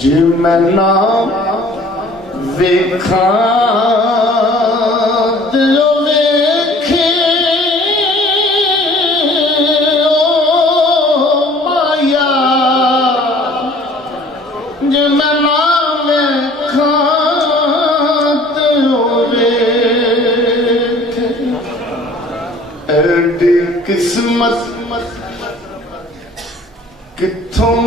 जे मैं ना वेखा दियो वेखे ओ माया जे मैं ना वेखा दियो वेखे एडी किस्मत किथों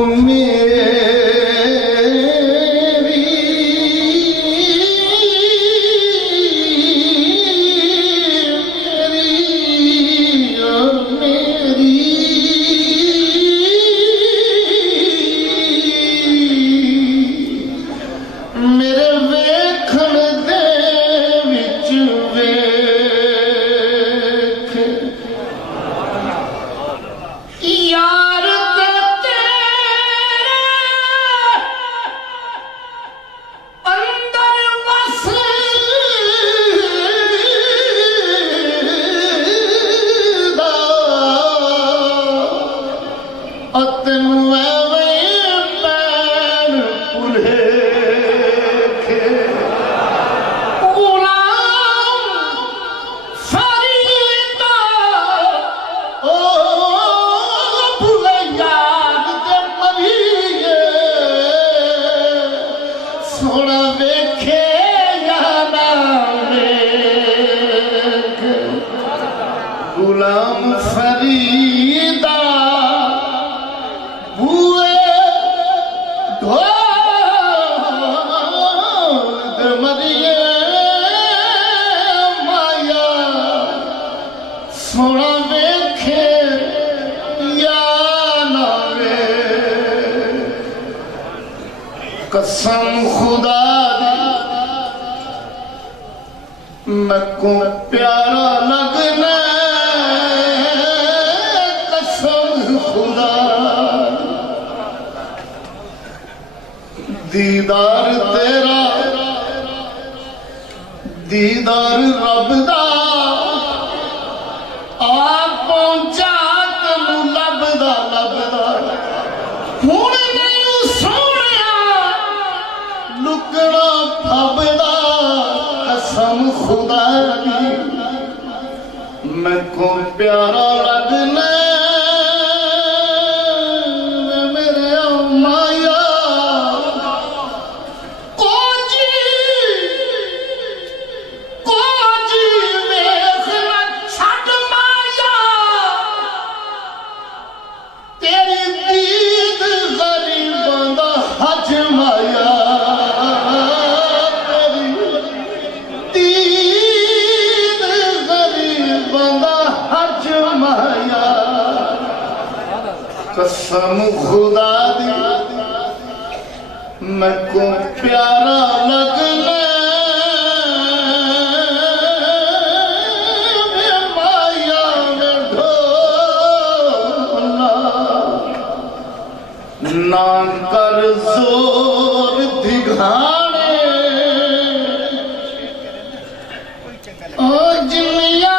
गुलाम फरीदा बुए ढोल मरिए माया सोना वेखे या ना वे कसम खुदा मैं को प्यारा लगना दीदार तेरा दीदार रब दा आप पहुंचा तेनू लभदा लभदा हुण नहीं सोहणिया लुकना फबदा कसम खुदा दी मैं को प्यारा लगना कसम खुदा दी मैं को प्यारा लगना माया में ढोला ना कर जोर दिघाने ओ जिमिया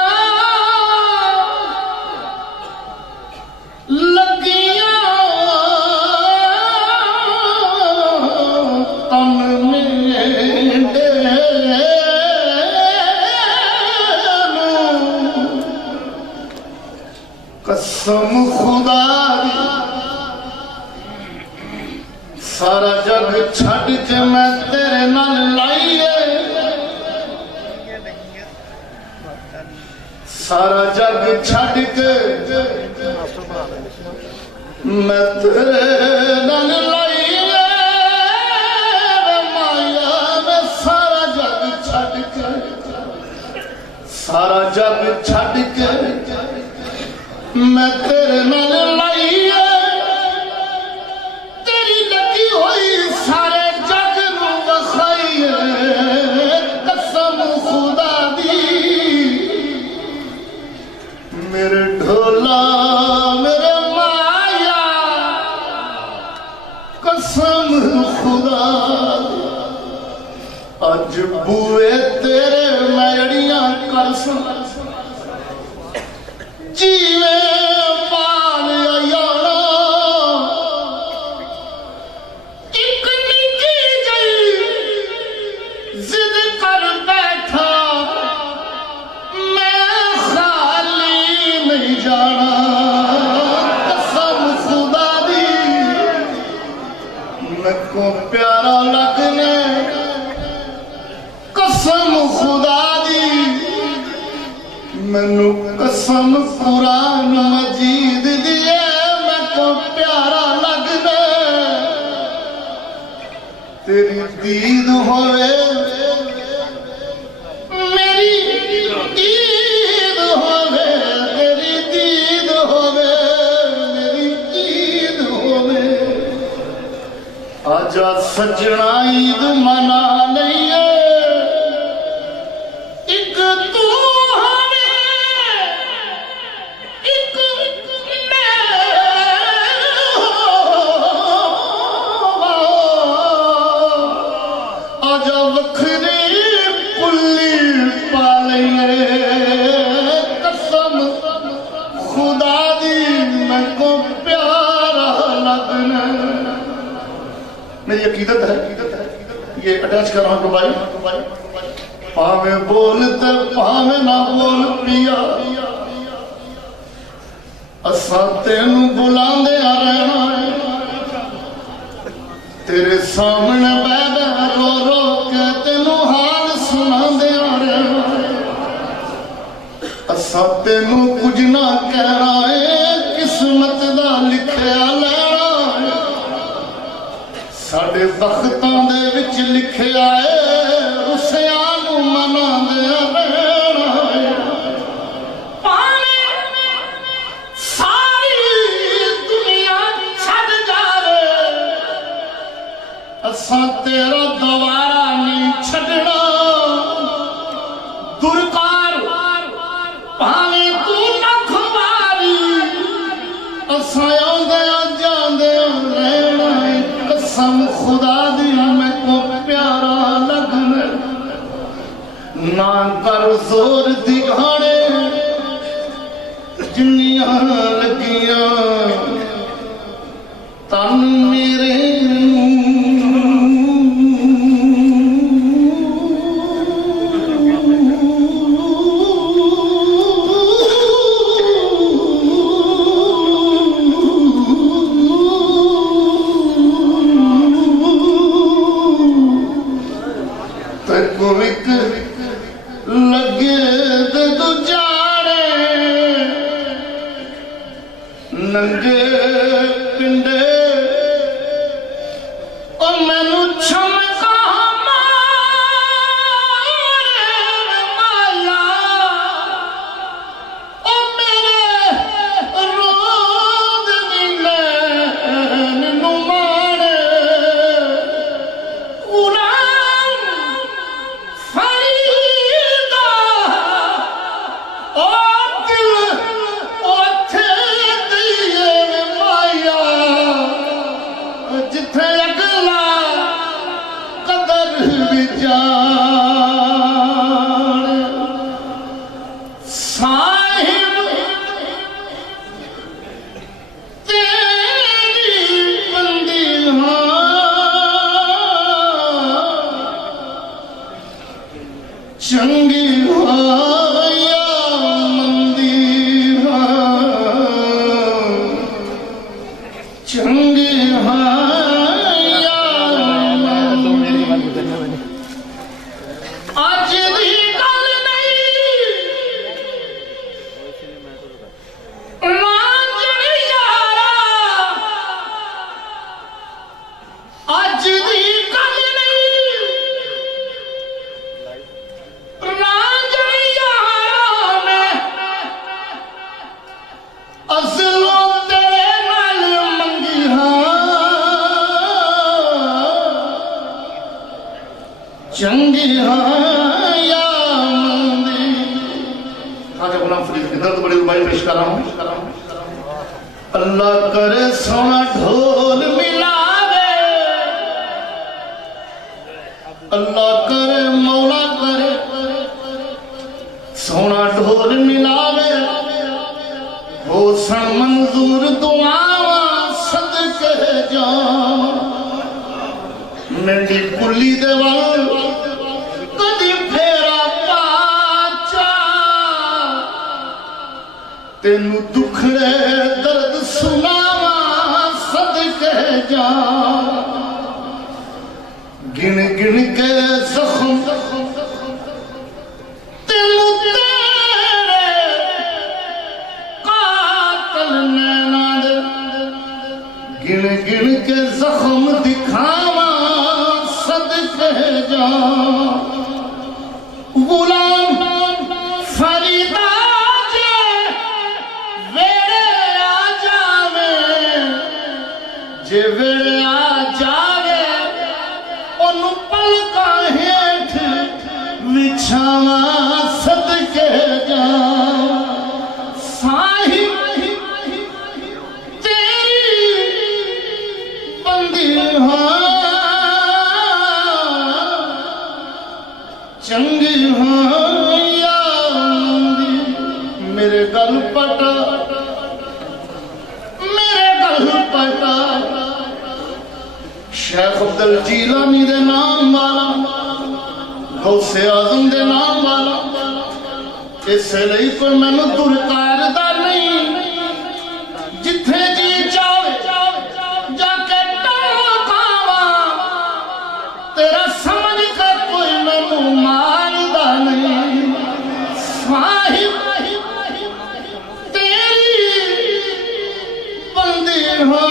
कसम खुदा सारा जग छड़ के मैं तेरे नाल लाइए सारा जग छड़ के मैं तेरे नाल लाइए माया में सारा जग छड़ के सारा जग छड़ के मैं तेरे नाल लाइए तेरी लगी हुई सारे जग नू वखाइए कसम खुदा दी मेरे ढोला मेरे माया कसम खुदा अज बुए तेरे मैड़ियां कर सुन जीवे पाल यारा एक निक मैं को प्यारा लगने कसम खुदा दी मैनू कसम कुरान मजीद दी मैं को प्यारा लगने तेरी दीद होवे मेरी ईद होवे तेरी दीद होवे मेरी ईद होवे आजा सजना ईद मना लईए एक तू होवे एक मैं आजा वखरी पुल्ली पा लईए कसम खुदा दी मैं को प्यारा लगना मेरी अकीदत है ये अटैच कर रहा हूं भाई भावे बोलते भावे ना बोल पिया असा तेनू बुलांदे आ रहना तेरे सामने बैठा रो रो के तेनू हाल सुनांदे आ रहना असा तेनू कुछ ना कहना है किस्मत दा लिखया लेना साडे बख्तां दे विच लिखया है रुसियां नू मनांदे रहना भावें सारी दुनिया छड्ड जावे असां तेरा दोबारा नहीं छड्डना दुरकार भावें तू लख वारी असां आउंदे जांदे रहना कसम खुदा दी मैं को प्यारा लगना ना कर जोर दिखाने जिन्नियां लगियां तन मेरे लगे दे तू जाने नंगे पिंडे और मैनू छमका मारे माया ओ मेरे रोद नीले नू मारे गुलाम फरीदा ओ दिल ओथे दिए माया जिथे अगला कदर भी जान साहिब तेरी बंदी हाँ चंगी हाँ या मंदी हाँ चंगी हाँ या मंदी आज दी गल नहीं रांझण यारा आज दी गल नहीं रांझण यारा मैं असलों तेरे नाल मंगी हाँ चंगी हाँ या मंदी खाजा गुलाम फरीद की दर्द बड़ी रुबाई पेश कर रहा हूँ अल्लाह करे सोना ढोल मिलावे अल्लाह करे मौला करे सोना ढोल मिलावे हो सन मंजूर दुआवा सदके जा मेरी पुली दे वाल कदी फेरा पाचा तेनू दुखड़े दर्द सुनावा सदके जा गिन गिन के जख्म तेनू तेरे कातल नैना दे गिन गिन के जख्म दिखावा सदके जा गुलाम फरीदा जे वेड़े आ जावे जे वेड़े आ जावे ओनू पलका हेठ विछावा सदके जा साहिब तेरी बंदी हाँ चंगी हाँ या मेरे गल पटा शेख अब्दुल जीलानी दे नाम वाला गौसे आजम दे नाम वाला इसलिए कोई मैनू दुरकारदा नहीं जिथे जी जावे जाके टोकावा तेरा समझ के कोई मैनू मारदा नहीं साहिब तेरी बंदी हो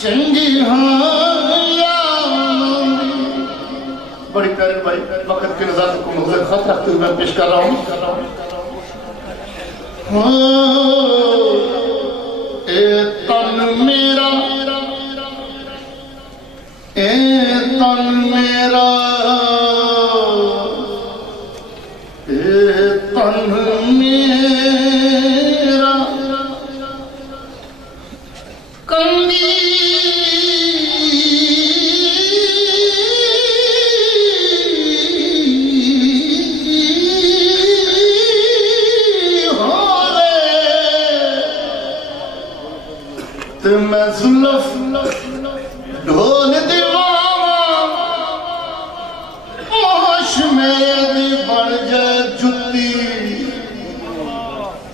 चंगी हाँ या बड़ी प्यारे भाई वक्त के नजारे को मुझे खत रखते हुए मैं पेश कर रहा हूँ ए तन मेरा ए तन मेरा ए तन मेरा कंगी मैं जुल्फ ढोल दीवाना होश मेरी बन जाए जुत्ती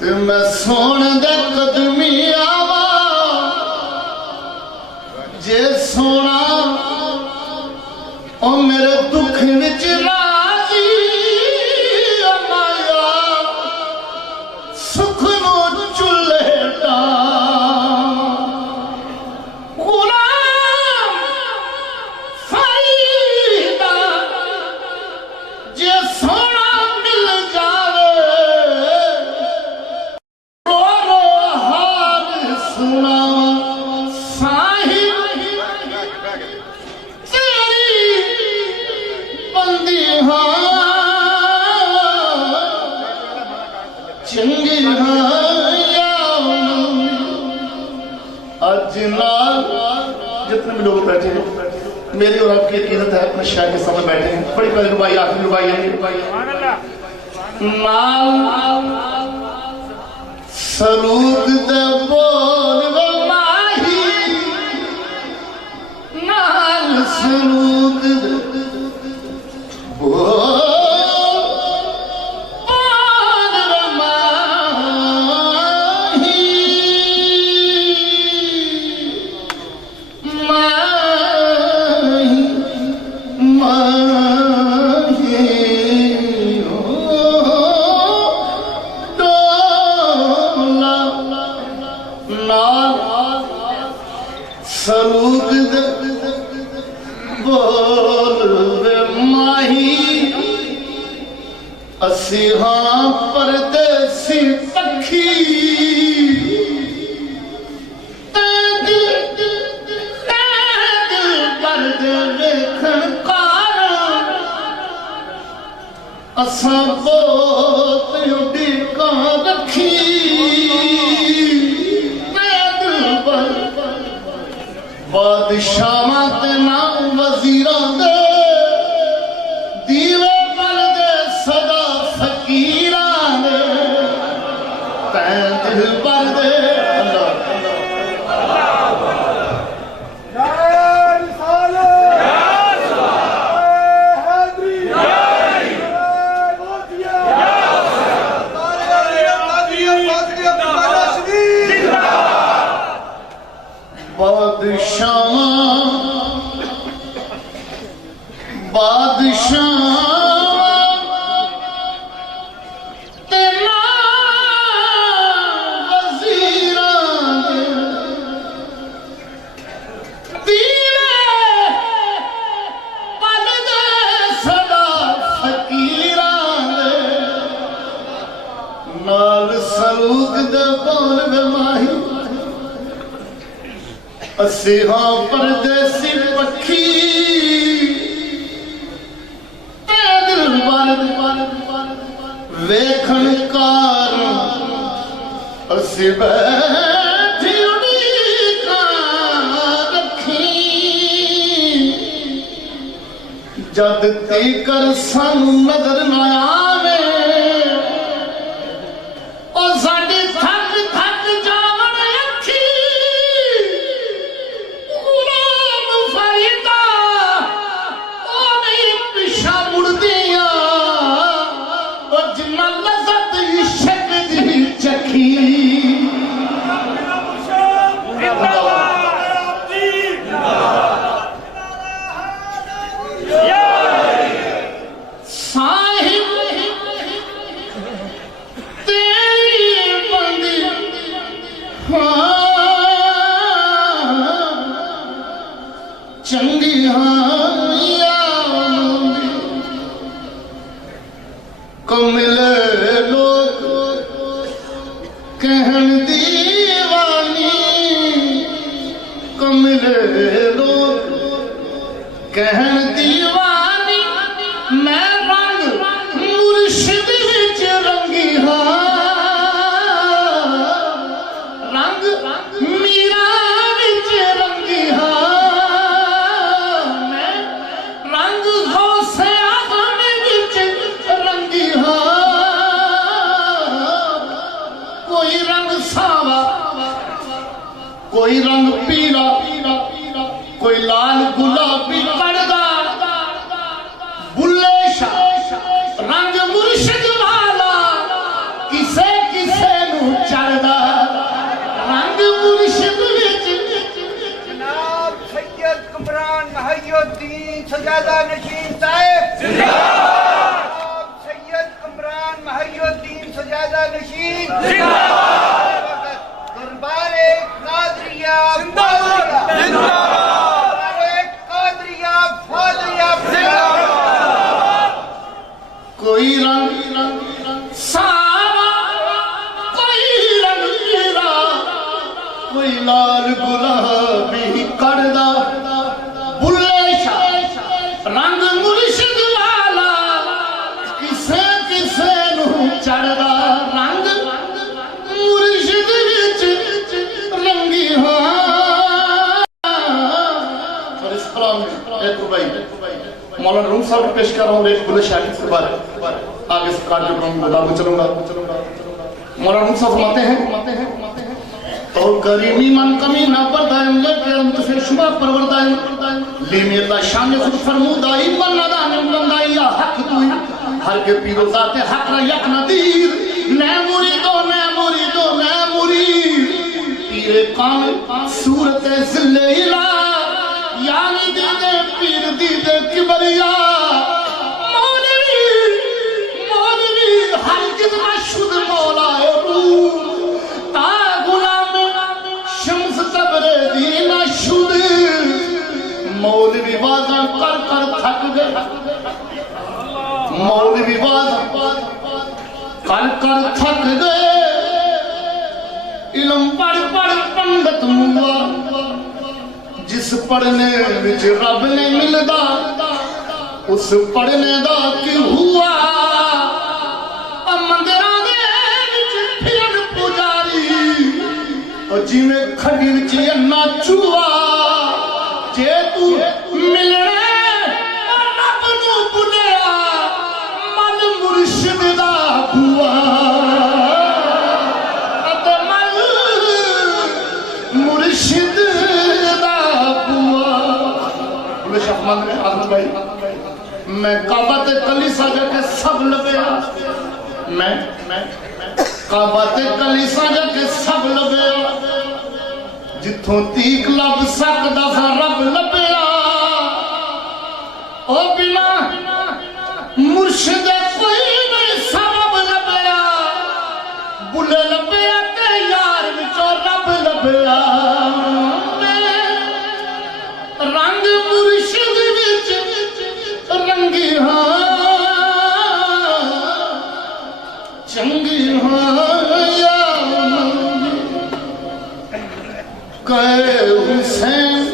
ते मैं सोने दे कदमी आवा जे सोना ओ मेरे दुख विच राजी माया सुख नो चुल्हे दा जितने भी लोग बैठे हैं मेरी और आपकी इज्जत है अपने शहर के सामने बैठे हैं बड़ी बड़ी रुबाई आखिरी रुबाई सरूद दे बोल माही नाल सरूद बोल सरूद बोल माही असी हाँ परदेसी पखी असा बहुत उड़ीका रखी बादशाह ते नाम वजीरा दे दीवे पल दे सदा फकीरा दे तै दिल पर दे बादशाह बादशाह तेना वज़ीरां तीरे पल दे सदा फकीरां नाल सलूक दे बोल बेमाही असी हाँ परदेसी पखी दिल वेखण कार असी बैठी उड़ीकां रखी जद तीकर सानू नजर न आवे ओ साडी थक थक जावण अखी गुलाम फरीदा ओ नहीं पिछा मुड़दियां ओ जिन्ना लज़्ज़त इश्क दी चखी चंगी को मिले लोग कहन दीवानी को मिले लोग कहन दीवानी मैं रंग मुर्शिद विच रंगी हाँ रंग मीरा विच रंगी हाँ कोई रंग पीला कोई लाल गुलाबी पड़दा बुल्ले शाह रंग मुर्शिद वाला किसे किसे नू चढ़दा रंग मुर्शिद विच जनाब सैयद कमरान महिउद्दीन सजादा नशीन साहिब जिंदाबाद सैयद कमरान महिउद्दीन सजादा नशीन जिंदाबाद दरबारे कादरिया जिंदाबाद दरबारे कादरिया फादरिया जिंदाबाद कोई रंग सावा कोई रंग पीला कोई लाल गुलाबी करदा बुल्ले शाह रंग मुर्शिद वाला किसे किसे नू चढ़दा रंग मुर्शिद विच रंगी हाँ और इस कलाम में एक भाई मौलाना रूम साहब पेश कर रहा हूँ एक बुल्ले शाह के बारे आगे से कार्यक्रम बताते चलूंगा मौलाना रूम साहब फरमाते हैं और करीमी मन कमी ना बरदायम लेके अंत से शुमा परवरदायम लीमी अल्लाह शान खुद फरमूदाई बन्नादान बंदाई या हक तू हर के पीरो जाते हक ना यक नदीर नै मुरीदो नै मुरीदो नै मुरीद पीरे कामिल सूरत जिल्ले इला यानी दीदे पीर दीदे किबरिया मौलवी हर किस्म शुद्ध मौला रूह ता गुलाम शम्स तबरेज़ी ना शुद्ध मौलवी वाज़ा कर कर थक गए मौलवी वाज़ा कर कर थक गए इल्म पढ़ पढ़ पंडित मुआ जिस पढ़ने विच रब ने मिलदा उस पढ़ने दा की हुआ मंदिरां दे विच फिरन पुजारी और जिवें खड्डी विच अन्ना चूहा जे तू मिलने रब नू भुलिया मन मुर्शिद दा हुआ मुर्शिद दा बुआ भाई मैं काबा ते कलीसा जाके सब लबया मैं काबा ते कलीसा जाके सब लबया जिथों तीक लब सकदा सा रब लभया ओ बिना मुर्शिद कोई नहीं सबब लभया बुले लभया ते यार विचों रब लभया रंग मुर्शिद विच रंगी हाँ चंगी हाँ या कहे हुसैन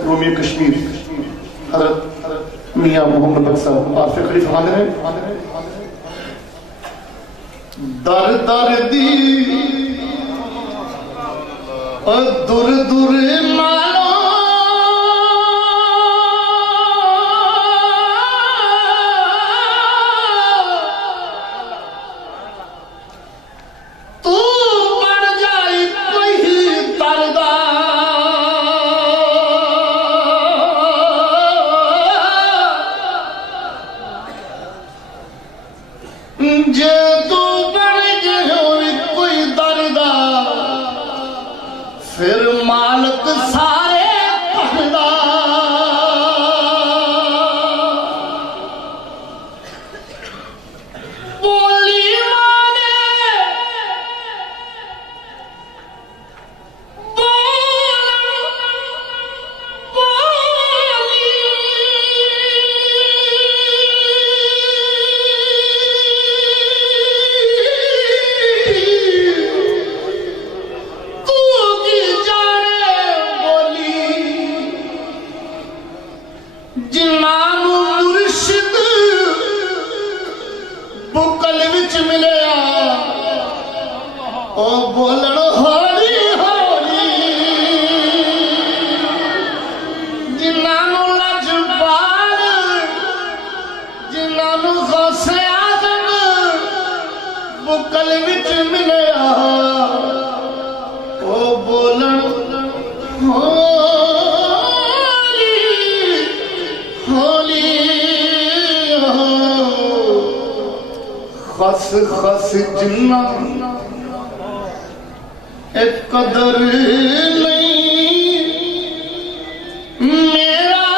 रोमी कश्मीर हजरत मियां मोहम्मद बख्शा आफिक खलीफा हाजिर हैं दर दर दी और दुर दुर मानो तू बन जाए कोई दरदा जे तू बन गयो कोई दरदा फिर मालक सारे पढ़दा बोली माने खस खस जिन्ना एक कदर नहीं मेरा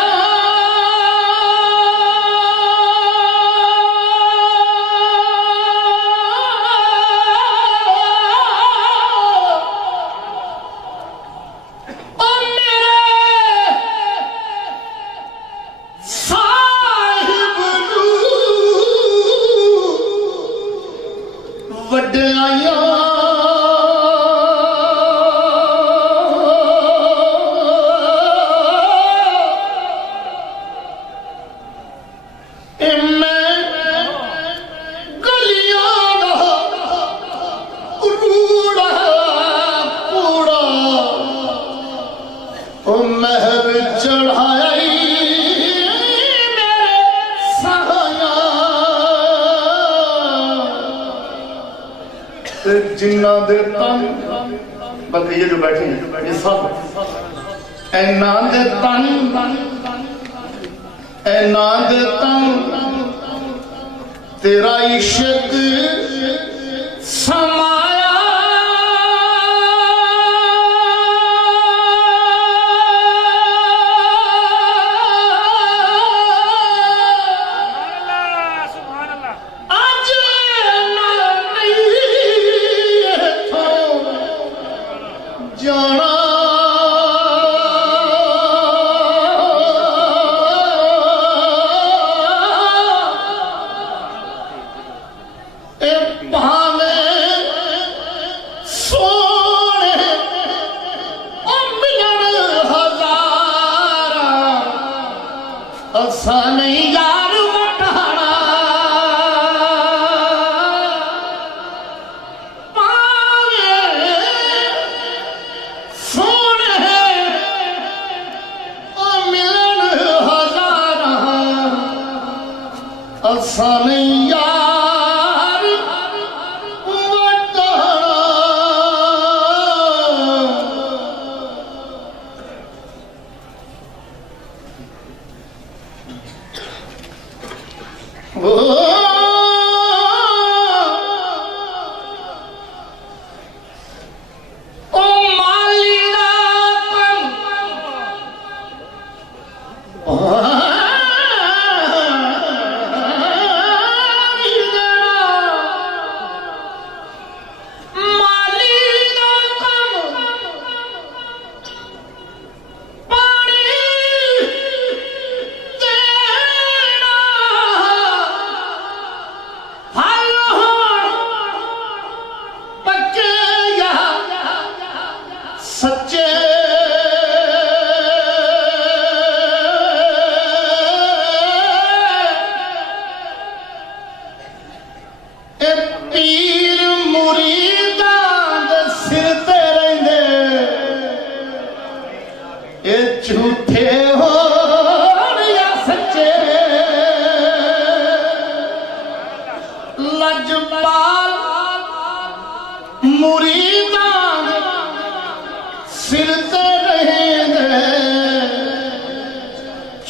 जिन्ना दे तन बल्कि ये जो बैठे हैं ये सब ऐना दे तन ऐना दे तन तेरा इश्क समाया जाना असा नहीं यार वटाना असा नहीं यार वटाना ओ माली सच्चे पीर मुरीदां दे सिर ते रहिंदे ए झूठे होण या सच्चे लजपाल मुरीदां सिर ते रहेंगे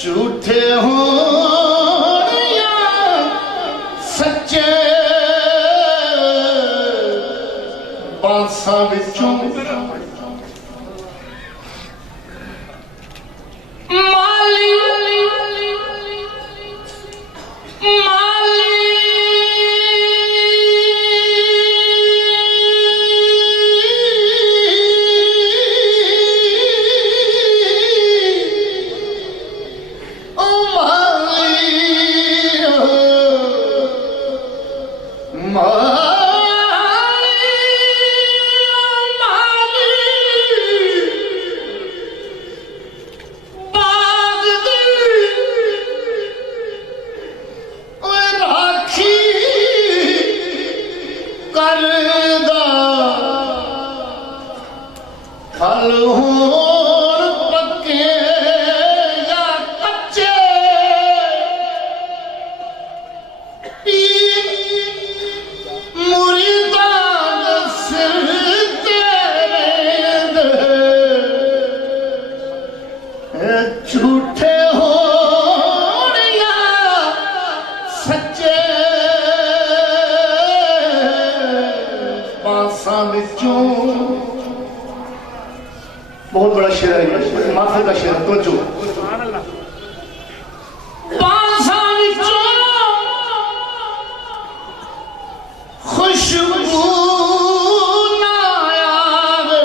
झूठे होण या सच्चे बांसां विचों फल होण पक्के या कच्चे पीर मुरीदां दे सिर ते रहिंदे झूठे होण या सच्चे बांसां विचों बहुत बड़ा शेर है माफी का शेर तो जो खुशबू ना आवे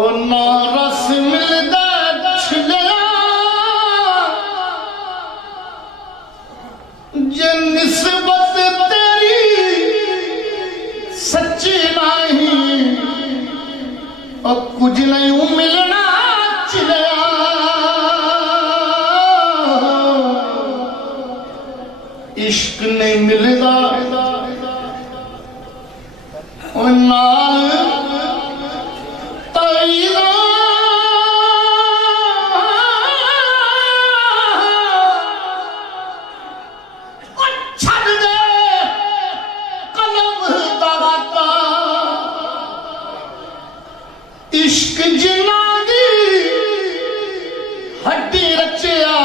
और ना रस मिलदा छिलिया जे निस्बत तेरी सच्ची नहीं और कुछ नहीं मिलना चिलिया इश्क नहीं मिलदा और नाल तईदा छड़ दे कलम दाता इश्क जिन्ना दी हड्डी रचिया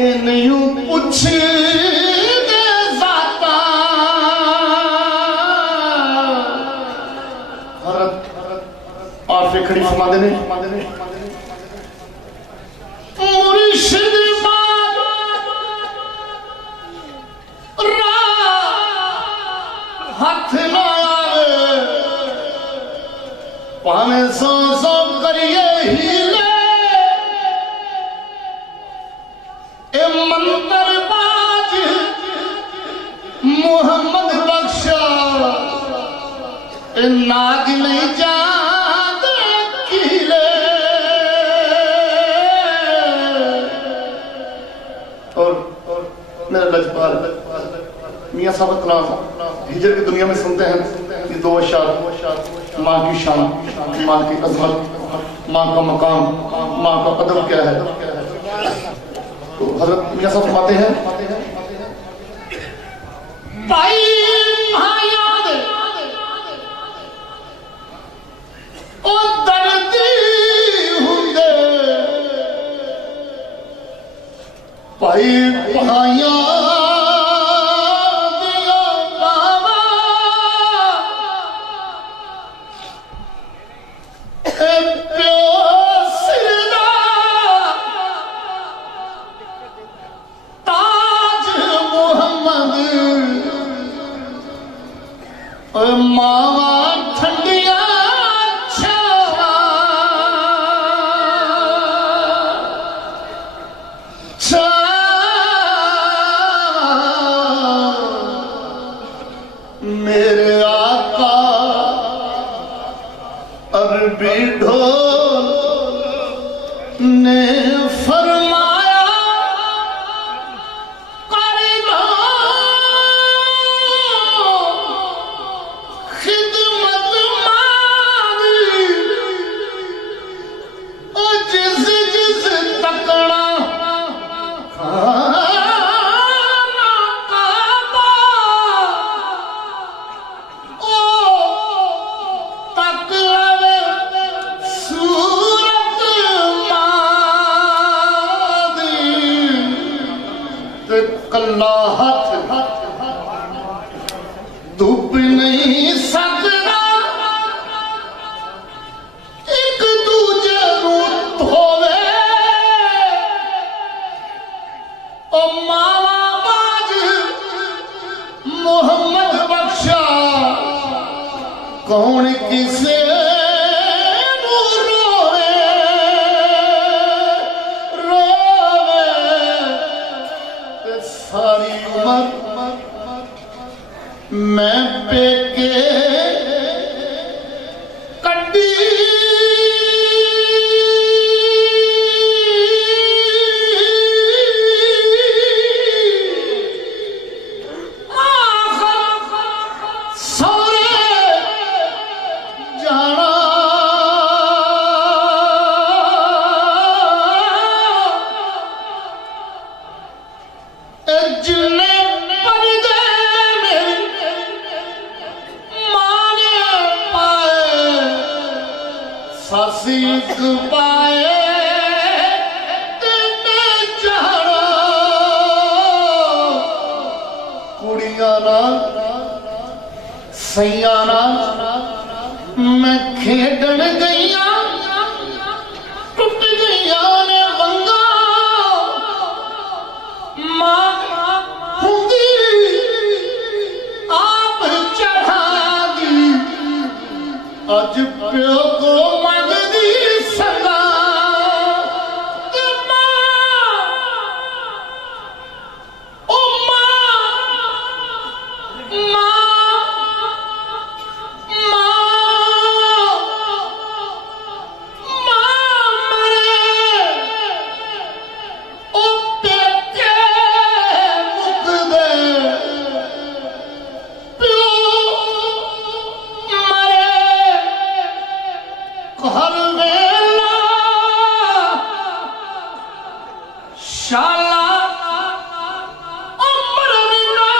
ए नहीं पुछ दे जाता आफे खड़ी फरमा देने मुर्शिद हाथ ना पाने सो करिए हीले ए मंतर बाज मोहम्मद बख्शा ए नाग नहीं जाते कीले मेरा लजपाल मियाँ साहब कलाम हिजर की दुनिया में सुनते हैं कि दो अशार माँ की शान, माँ की अजमत, माँ का मकाम, माँ का अदब क्या है। तो हजरत मियाँ साहब फरमाते हैं भाई याद ओ दर्दी हुंदे भाई भाइया मावा ठंडिया छावा मेरे आका अरबी ढोल ने फरमाया कल्ला हाथ धूप नहीं सकता एक दूजे रूप होवे ओ मावा बाज मोहम्मद बख्शा कौन किसे सारी उम्र मैं पेके कड्डी सौरे जाना जिन्ने पर्दे मेरी माने पाए सासिक पाए तेने जाना कुड़ियां ना सैया ना मैं खेडन गईया टुट गईया ने वंगा मां अज प्यो को मंगदी सदा हर वेला शाला अमरना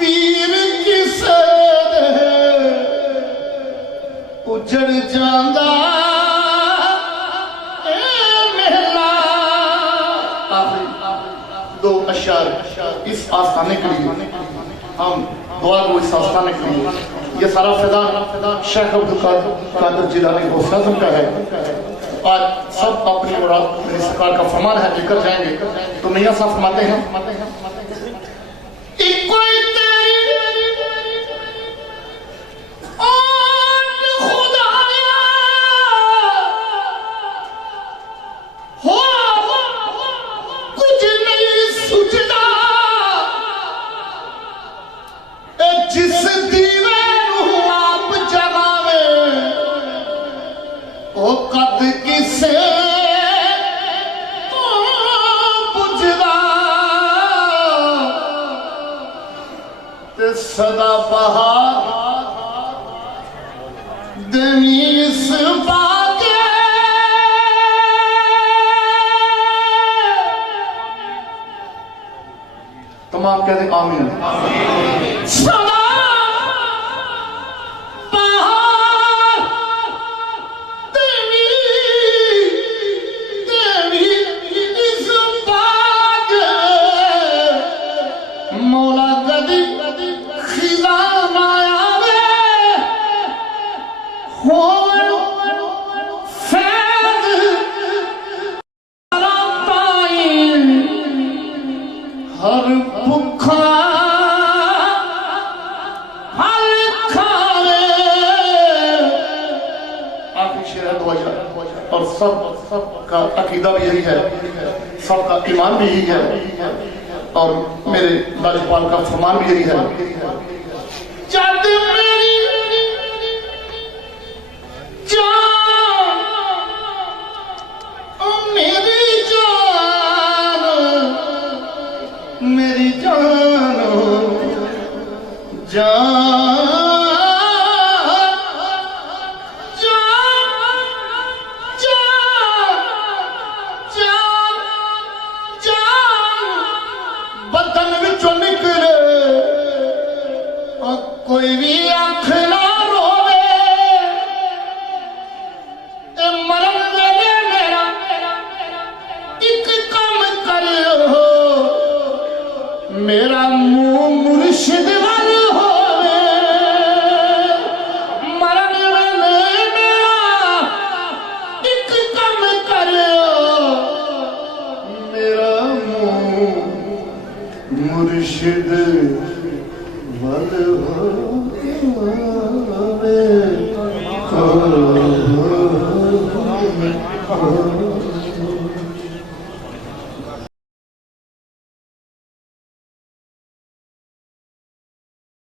वीर किसे उजड़ जांदा ए मेला। दो अशार इस आस्थाने के लिए हम दुआ को इस आस्थाने के लिए ये सारा फिदा शेख अब्दुल कादिर जिलानी गौस-ए-आज़म का है। आज सब अपनी मुराद मेरी सरकार का फरमान है लेकर जाएंगे। तो मियां साहब फरमाते हैं जिस दीवे आप जगावे ओ कद किसे तो बुझदा सदा बहार देवी इस बागे तमाम कहते आमीन। सदा बहार देवी इस बागे मौला कदी खिला माया हो हर भुखा फल खावे। आखिरी शेर है 2000 और सबका अकीदा भी यही है, सबका ईमान भी यही है और मेरे राज्यपाल का फरमान भी यही है। जब मेरी जान मेरी जान मेरी जान बदन विचों निकले कोई भी अख ना रोवे मरण वेले मेरा एक काम करो मेरा मुंह मुर्शिद वाल होवे। मरण वेले मेरा एक काम करो मेरा मुंह मुर्शिद वाल हो।